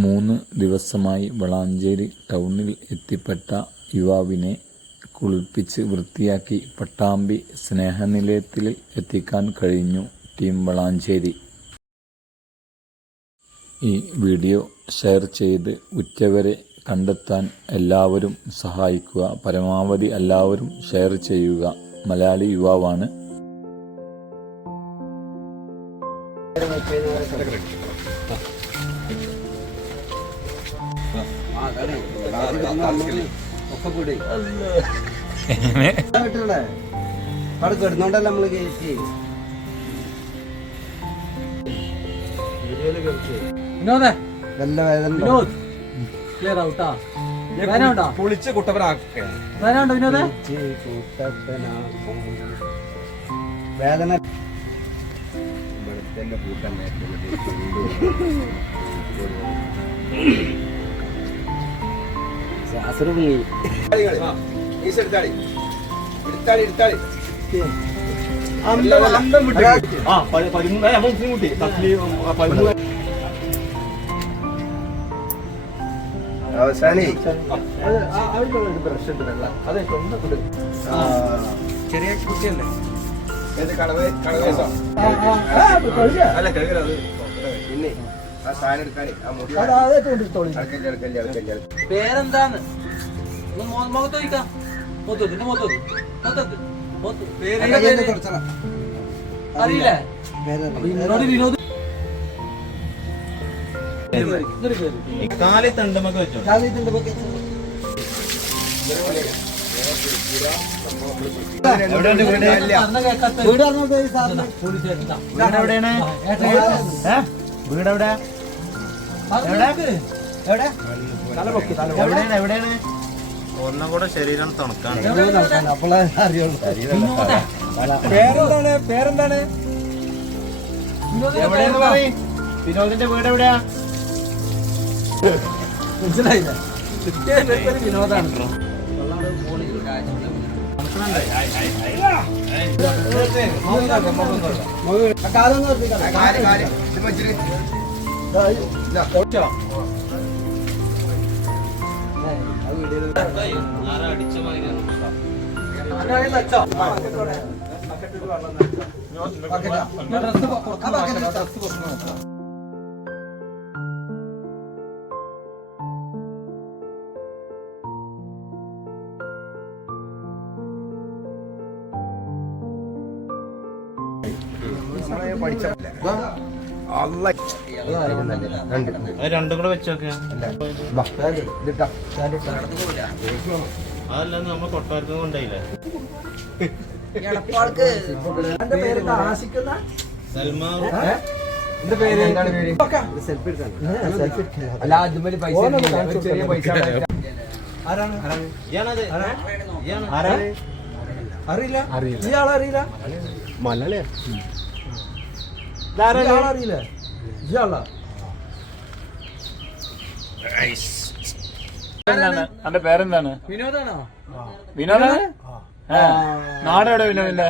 3 ദിവസമായി വളാഞ്ചേരി ടൗണിൽ എത്തിപ്പെട്ട യുവാവിനെ കുളിപ്പിച്ച് വൃത്തിയാക്കി പട്ടാമ്പി സ്നേഹനിലയത്തിൽ എത്തിക്കാൻ കഴിഞ്ഞു ടീം വളാഞ്ചേരി. ഈ വീഡിയോ ഷെയർ ചെയ്ത് ഉറ്റവരെ കണ്ടെത്താൻ എല്ലാവരും സഹായിക്കുക. പരമാവധി എല്ലാവരും ഷെയർ ചെയ്യുക. മലയാളി യുവാവാണ്. കിടന്നോണ്ടല്ല നമ്മള് കയറ്റി നല്ല വേദന പൊളിച്ച് കുട്ടപ്പനാക്ക വേദന അവസാനി ചെറിയ കുട്ടിയല്ലേ പിന്നെ ആ സാധനം എടുക്കാനേ ആ മുടി പേരെന്താന്ന് മുഖത്ത് ചോദിക്കാം. അറിയില്ലേ? വിനോദ് വിനോദ് കാലിത്തണ്ടമൊക്കെ വെച്ചോ. എവിടെയാണ് ഒന്നും കൂടെ ശരീരം തണുക്കാണ്. പേരെന്താണ്? എവിടെയെന്ന് പറയും. വിനോദിന്റെ വീട് എവിടെയാ? മനസ്സിലായില്ല. വിനോദാണ്. രണ്ടും കൂടെ വെച്ചോക്കെ. അതല്ല നമ്മൾ കൊട്ടാരത്തിൽ കൊണ്ടായില്ലേ. അറിയില്ല. ഇയാളറിയില്ല. മലയാളിയാ. അറിയില്ല. ഇയാളാ അന്റെ പേരെന്താണ്? വിനോദാണോ? വിനോദാണ്. നാടെവിടെ വിനോദിന്റെ?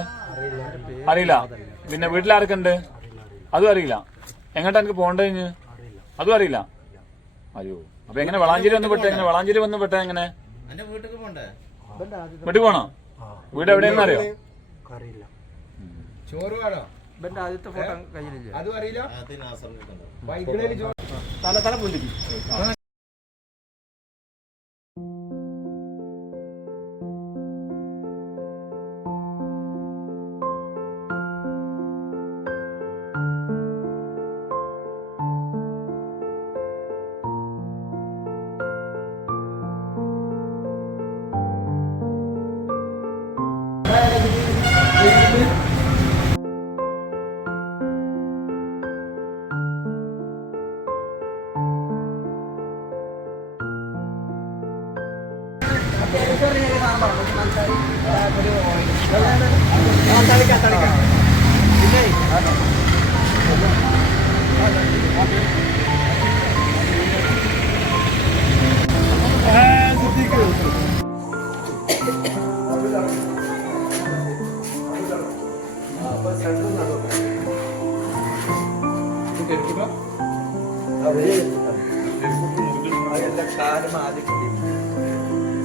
അറിയില്ല. പിന്നെ വീട്ടിലാർക്കുണ്ട്? അതും അറിയില്ല. എങ്ങോട്ടാ എനിക്ക് പോകണ്ടേ? അതും അറിയില്ല. അയ്യോ, അപ്പൊ എങ്ങനെ വളാഞ്ചേരി വന്ന് പെട്ടേ? എങ്ങനെ വളാഞ്ചേരി വന്ന് പെട്ടേ? എങ്ങനെ വീട്ടിൽ പോണോ? വീട് എവിടെയെന്ന് അറിയോ? ചോറ് വേണോ? ആദ്യത്തെ ഫോട്ടോ കയ്യിലില്ല. അതും അറിയില്ല. തല പൊന്തിക്കും.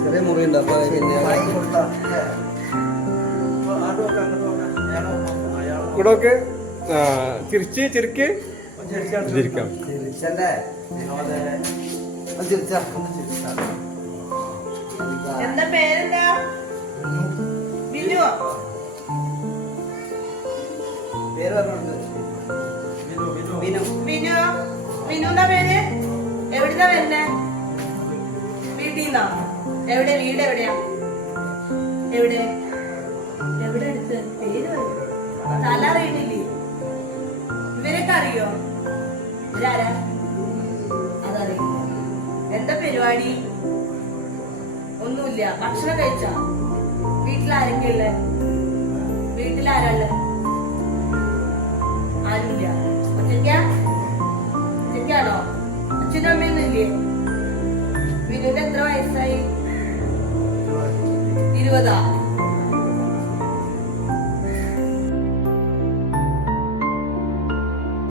ചെറിയ മുറിയുണ്ട് അപ്പൊ പിന്നെ ഇവിടെ ഒക്കെ ചിരിക്ക് ചിരിക്കാം. ചിരിച്ചല്ലേ ചിരിച്ചാ എന്താ പേരെന്താ? ബിനു. പേര് പറഞ്ഞുണ്ട് ബിനു. ബിനുന്നാ പേര്? എവിടുന്നാ വരുന്നേ? വീട്ടീന്നാ? എവിടെ? വീട് എവിടെയാ? എവിടെ? എവിടെ അടുത്ത്? പേര് പറയൂ. തല അറിയണില്ലേ? ഇവരൊക്കെ അറിയോ? ഇവരാരാ? അതറിയില്ല. എന്താ പരിപാടി? ഒന്നുമില്ല. ഭക്ഷണം കഴിച്ചാ? വീട്ടിലാരൊക്കെ ഉള്ളേ? വീട്ടിലാരാള്? ആരുമില്ല. ഒറ്റയ്ക്കാണോ? അച്ഛനും അമ്മയൊന്നും ഇല്ലേ? വിനുവിന് എത്ര വയസ്സായി? 20.